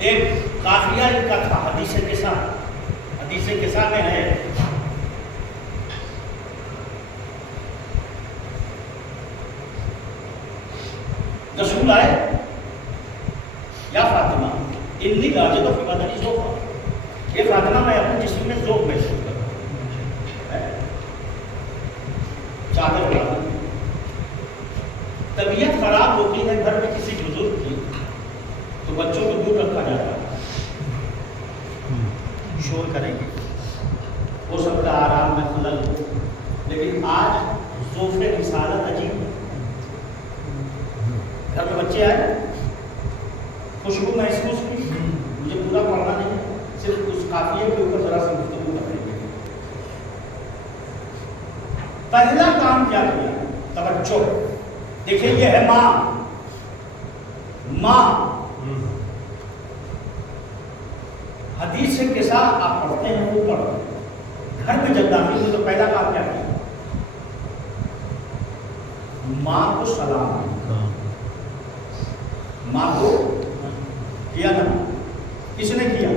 ایک قافیہ ان کا تھا، حدیث قصہ میں ہے، رسول آئے، یا فاطمہ انی لاجد فی بدنی ذوق، یہ فاطمہ میں اپنے جسم میں ذوق محسوس کرتا ہوں، چادر اڑا، طبیعت خراب ہوتی ہے گھر میں کسی بزرگ کی تو بچوں کو دور رکھا جاتا ہے، شور کریں گے، ہو سکتا ہے آرام میں خلل ہو، لیکن آج ذوق رسالت عجیب ہے۔ گھر میں بچے آئے، خوشبو محسوس کی، مجھے پورا پڑھنا نہیں ہے، صرف اس قافیے کے اوپر ذرا سی گفتگو کر رہے ہیں۔ پہلا کام کیا کیا؟ توجہ، دیکھیں یہ ہے ماں، ماں حدیث کے ساتھ آپ پڑھتے ہیں اوپر، گھر میں جب داخل ہوئے تو پہلا کام کیا کیا؟ ماں کو سلام، ماں کو کیا نا، کس نے کیا؟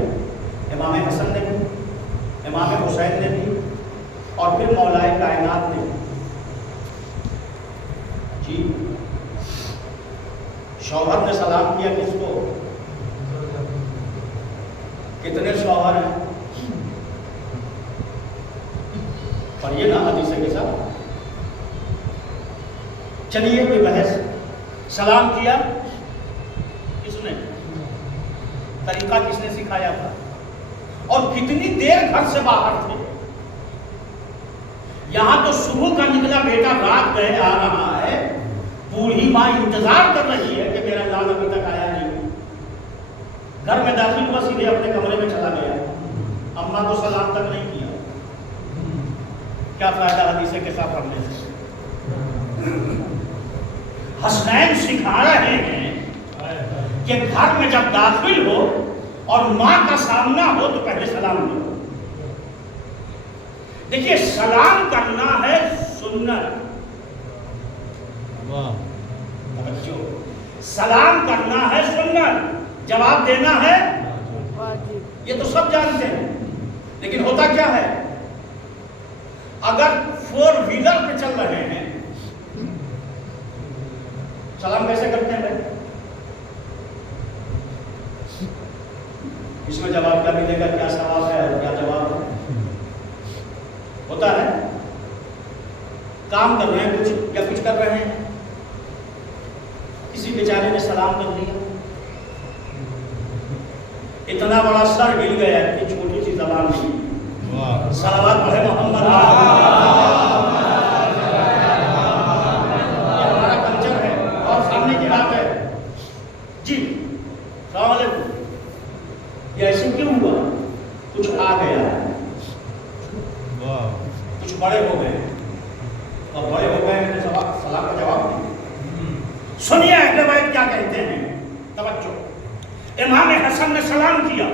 امام حسن نے بھی، امام حسین نے بھی، اور پھر مولائے کائنات نے جی۔ شوہر نے سلام کیا کس کو؟ کتنے شوہر ہیں؟ پڑھیے نا حدیث کے ساتھ، چلیے کوئی بحث، سلام کیا کس نے؟ طریقہ کس نے سکھایا تھا؟ اور کتنی دیر گھر سے باہر تھے؟ یہاں تو صبح کا نکلا بیٹا رات گئے آ رہا ہے، بوڑھی ماں انتظار کر رہی ہے کہ میرا لال ابھی تک آیا نہیں، گھر میں داخل ہوا سیدھے اپنے کمرے میں چلا گیا، اماں کو سلام تک نہیں کیا۔ کیا فائدہ حدیث کے ساتھ پڑھنے سے؟ حسنین سکھا رہے ہیں کہ گھر میں جب داخل ہو اور ماں کا سامنا ہو تو پہلے سلام دو۔ دیکھیے سلام کرنا ہے سنت، سلام کرنا ہے سنت، جواب دینا ہے یہ تو سب جانتے ہیں، لیکن ہوتا کیا ہے؟ اگر 4 ویلر پہ چل رہے ہیں سلام کیسے کرتے ہیں بھائی؟ اس میں جواب کیا ملے گا، کیا سوال ہے اور کیا جواب ہے؟ ہوتا ہے کام کر رہے ہیں کچھ یا کچھ کر رہے ہیں، کسی بیچارے نے سلام کر دیا، اتنا بڑا سر ہل گیا کہ چھوٹی سی زبان میں صلوات پڑھے محمد۔ یہ ہمارا کلچر ہے اور سامنے کی بات ہے۔ جی السلام علیکم، یہ ایسے کیوں ہوا؟ کچھ آ گیا، کچھ بڑے ہو گئے، اور بڑے ہو گئے تو سلام کا جواب نہیں۔ سنیے اہل بیت کیا کہتے ہیں، توجہ۔ امام حسن نے سلام کیا،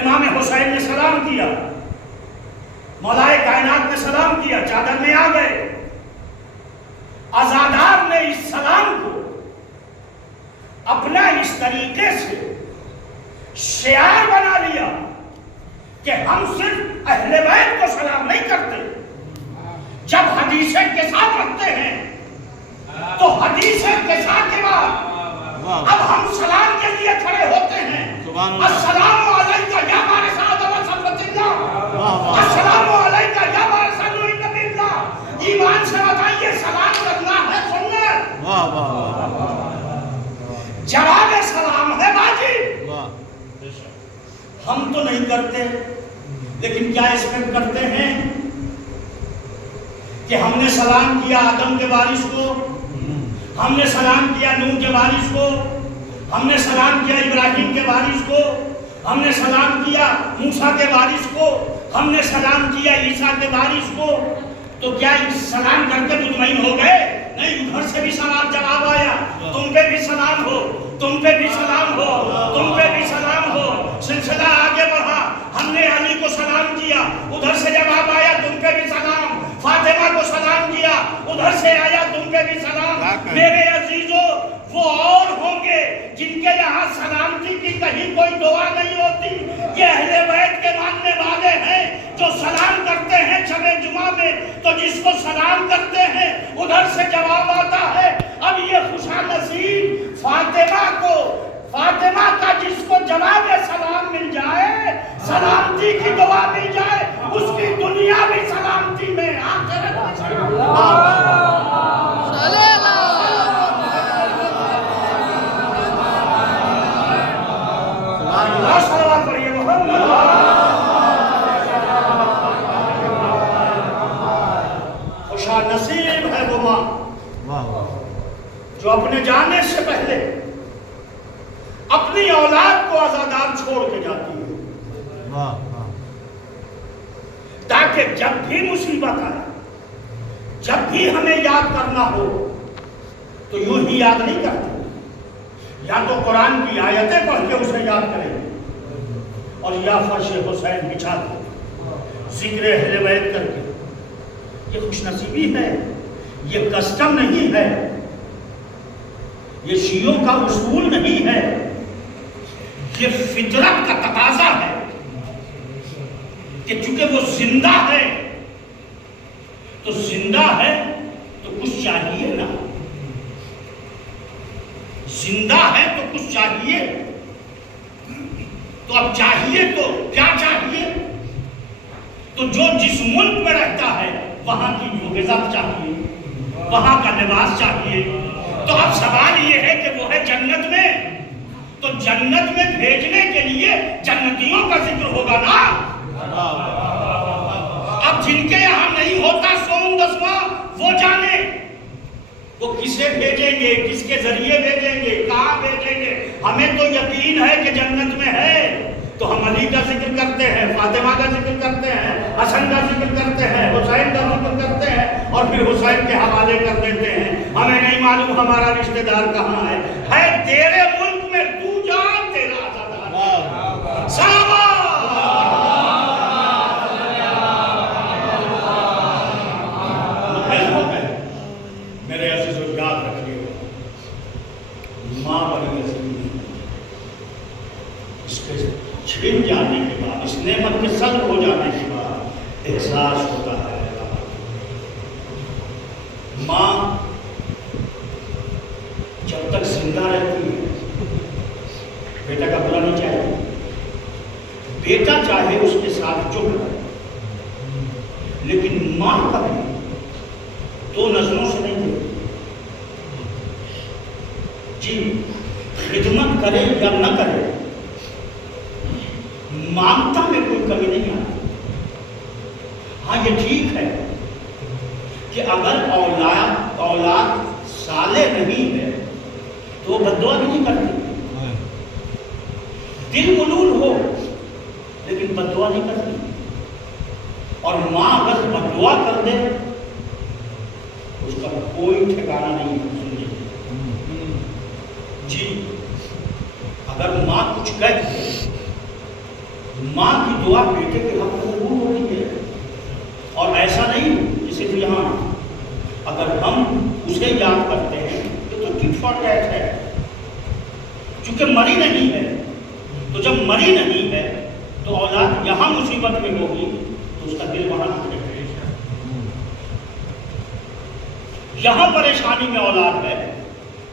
امام حسین نے سلام کیا، مولائے کائنات نے سلام کیا، چادر میں آ گئے۔ عزادار نے اس سلام کو اپنا اس طریقے سے شعار بنا لیا کہ ہم صرف اہل بیت کو سلام نہیں کرتے، جب حدیثیں کے ساتھ رکھتے ہیں تو حدیثیں کے ساتھ کے بعد اب ہم سلام کے لیے کھڑے ہوتے ہیں۔ السلام علیکہ یا وارث آدم صفوۃ اللہ، السلام علیکہ یا وارث نبی اللہ۔ ایمان سے بتائیے سلام کرنا ہے سنت، جواب سلام ہے واجب۔ ہم تو نہیں کرتے، لیکن کیا اس میں کرتے ہیں کہ ہم نے سلام کیا آدم کے وارث کو، ہم نے سلام کیا نوح کے وارث کو، ہم نے سلام کیا ابراہیم کے وارث کو، ہم نے سلام کیا موسیٰ کے وارث کو، ہم نے سلام کیا عیسیٰ کے وارث کو، تو کیا سلام کر کے مطمئن ہو گئے؟ نہیں، ادھر سے بھی سلام جواب آیا، تم پہ بھی سلام ہو، تم پہ بھی سلام ہو، تم پہ بھی سلام ہو۔ سلسلہ آگے بڑھا، ہم نے علی کو سلام کیا، ادھر سے جواب آیا تم پہ بھی سلام، فاطمہ کو سلام کیا، ادھر سے آیا تم پہ بھی سلام۔ میرے عزیزو، وہ اور ہوں گے جن کے یہاں سلامتی کی کہیں کوئی دعا نہیں ہوتی، یہ اہل بیت کے ماننے والے ہیں جو سلام کرتے ہیں شب جمعہ میں، تو جس کو سلام کرتے ہیں ادھر سے جواب آتا ہے۔ اب یہ خوشا نصیب فاطمہ کا جس کو جواب سلام مل جائے، سلامتی کی دعا مل جائے، اس کی دنیا بھی سلامتی میں، آخرت میں سلامتی۔ خوشا نصیب ہے وہ ماں جو اپنے جانے سے پہلے اپنی اولاد کو عزادار چھوڑ کے جاتی ہے، تاکہ جب بھی مصیبت آئے، جب بھی ہمیں یاد کرنا ہو تو یوں ہی یاد نہیں کرتے، یا تو قرآن کی آیتیں پڑھ کے اسے یاد کریں اور یا فرش حسین بچھا دیں، ذکر اہل بیت کر کے۔ یہ خوش نصیبی ہے، یہ کسٹم نہیں ہے، یہ شیعوں کا اصول نہیں ہے، یہ فطرت کا تقاضا ہے کہ چونکہ وہ زندہ ہے تو کچھ چاہیے نا، زندہ ہے تو کچھ چاہیے، تو اب چاہیے تو کیا چاہیے؟ تو جو جس ملک میں رہتا ہے وہاں کی جو غذا چاہیے، وہاں کا لباس چاہیے۔ تو اب سوال یہ ہے کہ وہ ہے جنت میں، تو جنت میں بھیجنے کے لیے جنتیوں کا ذکر ہوگا نا۔ اب جن کے یہاں نہیں ہوتا سوم دسواں، وہ جانے وہ کسے بھیجیں گے، کس کے ذریعے بھیجیں گے، کہاں بھیجیں گے۔ ہمیں تو یقین ہے کہ جنت میں ہے، تو ہم علی کا ذکر کرتے ہیں، فاطمہ کا ذکر کرتے ہیں، حسن کا ذکر کرتے ہیں، حسین کا ذکر کرتے ہیں، اور پھر حسین کے حوالے کر دیتے ہیں۔ ہمیں نہیں معلوم ہمارا رشتہ دار کہاں ہے تیرے ملک میں، تو جا تیرا عزادار۔ صحابہ میرے عزیزو، یاد رکھیے نعمت کے سلب ہو جانے کے بعد احساس ہوتا ہے ماں جب تک زندہ رہتی ہے بیٹا کا برا نہیں چاہیے، بیٹا چاہے اس کے ساتھ چپ رہے، لیکن ماں کبھی دو نظروں سے نہیں دیکھتی جی، خدمت کرے یا نہ کرے مانتا میں کوئی کمی نہیں آتی۔ ہاں یہ ٹھیک ہے کہ اگر اولاد صالح نہیں ہے تو بد دعا بھی نہیں کرتی، دل ملول ہو لیکن بد دعا نہیں کرتی، اور ماں اگر بد دعا کر دے اس کا کوئی ٹھکانہ نہیں ہے۔ جی اگر ماں کچھ کہہ دے، ماں کی دعا بیٹے کے حق میں قبول ہوتی ہے، اور ایسا نہیں کہ صرف یہاں اگر ہم اسے یاد کرتے ہیں تو ٹٹ فار ٹیٹ ہے، چونکہ مری نہیں ہے، تو جب مری نہیں ہے تو اولاد یہاں مصیبت میں ہوگی تو اس کا دل وہاں رہے گا۔ یہاں پریشانی میں اولاد ہے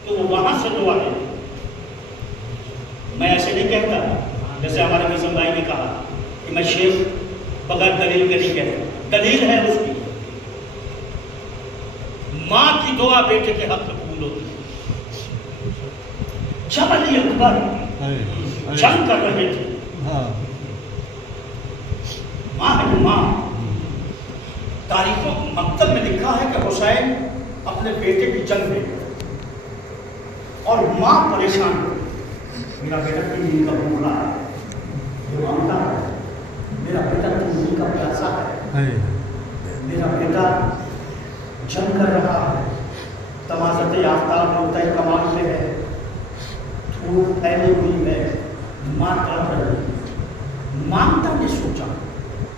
تو وہ وہاں سے دعا دے۔ میں ایسے نہیں کہتا جیسے ہمارے مزم بھائی نے کہا کہ میں شیخ بغیر دلیل کے نہیں کہتا، دلیل ہے اس کی۔ ماں کی دعا بیٹے کے حق میں قبول ہوتی ہے۔ جب علی اکبر جنگ کر رہے تھے، ماں ہے ماں، تاریخوں مکتب میں لکھا ہے کہ حسین اپنے بیٹے کی جنگ میں اور ماں پریشان ہوئی، میرا بیٹا 3 دن کا بھوکا ہے، وہ مانگتا ہے، میرا بیٹا 3 دن کا پیاسا ہے، میرا بیٹا جنگ کر رہا ہے، تمازت آفتاب نقطۂ کمال پہ ہے، دھوپ پھیلی ہوئی ہے، ماں تڑپ رہی ہے۔ مانگتا نے سوچا،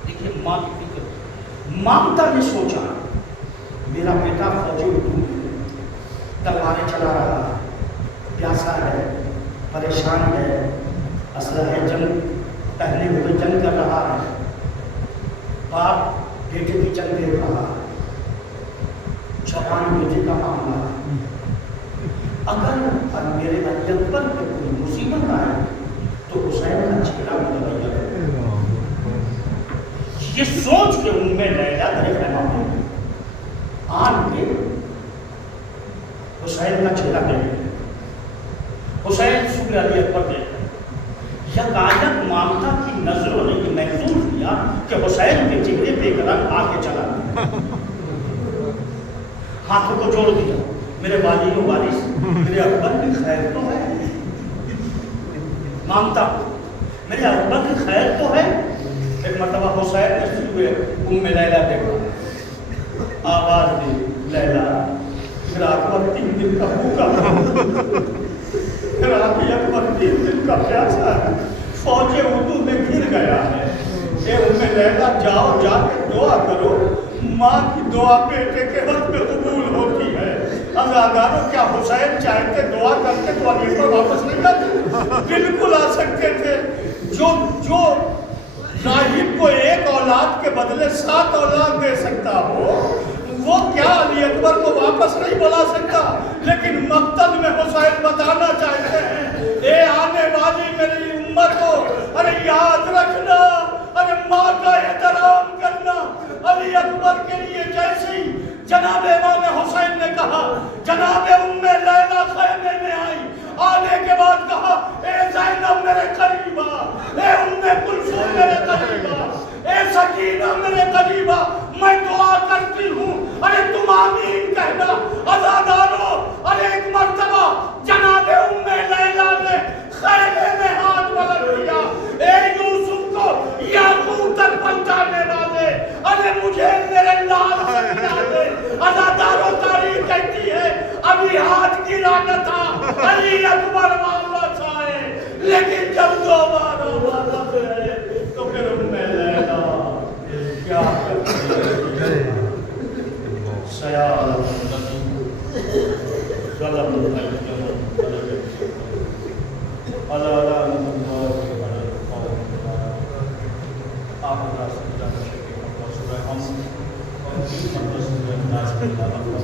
دیکھیے ماں کی فکر، مانگتا نے سوچا میرا بیٹا فوجی اردو تلواریں چلا رہا ہے، پیاسا ہے، پریشان ہے، اسلحہ جنگ پہنے ہوئے جنگ کر رہا ہے، باپ بیٹے کی جنگ دیکھ رہا ہے، جوان بیٹے کا معاملہ ہے۔ اگر میرے علی اکبر پہ کوئی مصیبت آئے تو حسین کا چہرہ متغیر ہے۔ یہ سوچ کے ان میں لیلا علیہ السلام آن کے حسین کا چہرہ دیکھ، حسین سورہ علی اکبر دیکھ، یکایک مامتا کی نظروں نے یہ محسوس کیا کہ حسین کے چہرے پہ ایک رنگ آ کے چلا، ہاتھوں کو جوڑ دیا، میرے والی و وارث میرے اکبر کی خیر تو ہے، مانگتا میرے اکبر کی خیر تو ہے۔ ایک مرتبہ حسین نشید ہوئے، لیلا دیکھا، آواز دی لیلا، میرا اکبر 3 دن کا بھوکا، میرا اکبر 3 دن کا پیاسا ہے، فوج اردو میں گر گیا ہے، اے لیلا جاؤ جا کے دعا کرو، ماں کی دعا بیٹے کے حق میں قبول ہوتی ہے۔ عزاداروں کیا حسین چاہتے دعا کرتے تو علی پر واپس نہیں آتے؟ بالکل آ سکتے تھے۔ جو راہب کو 1 اولاد کے بدلے 7 اولاد دے سکتا ہو، وہ کیا علی اکبر کو واپس نہیں بلا سکتا؟ لیکن مقتل میں حسین بتانا چاہتے ہیں، اے آنے والی میری امت کو، ارے یاد رکھنا، ارے ماں کا احترام کرنا۔ علی اکبر کے لیے جیسی جناب امام حسین نے کہا، جناب ام لیلا خیمے میں آئی، آنے کے بعد کہا، اے زینب میرے قریب آ، اے ام کلثوم میرے قریب آ، اے سکینہ میرے قریب آ، میں دعا کرتی ہوں، ارے تم آمین کہنا۔ عزادارو، ارے ایک مرتبہ جناب ام لیلا نے خیمے میں ہاتھ بلند کیا، اے یوسف کو یاقوت تک پہنچانے والے، ارے مجھے میرے لال سے ملا دے۔ عزادارو، تاریخ کہتی ہے ابھی ہاتھ گرا نہ تھا، علی اکبر واپس آئے، لیکن جب دوبارہ واپس آئے تو پھر ام لیلا کیا کرتی ہے؟ سیال غلط اللہ اللہ سے زیادہ شکر سورہ ہم اور 3 مرتبہ سورہ اخلاص کے علاوہ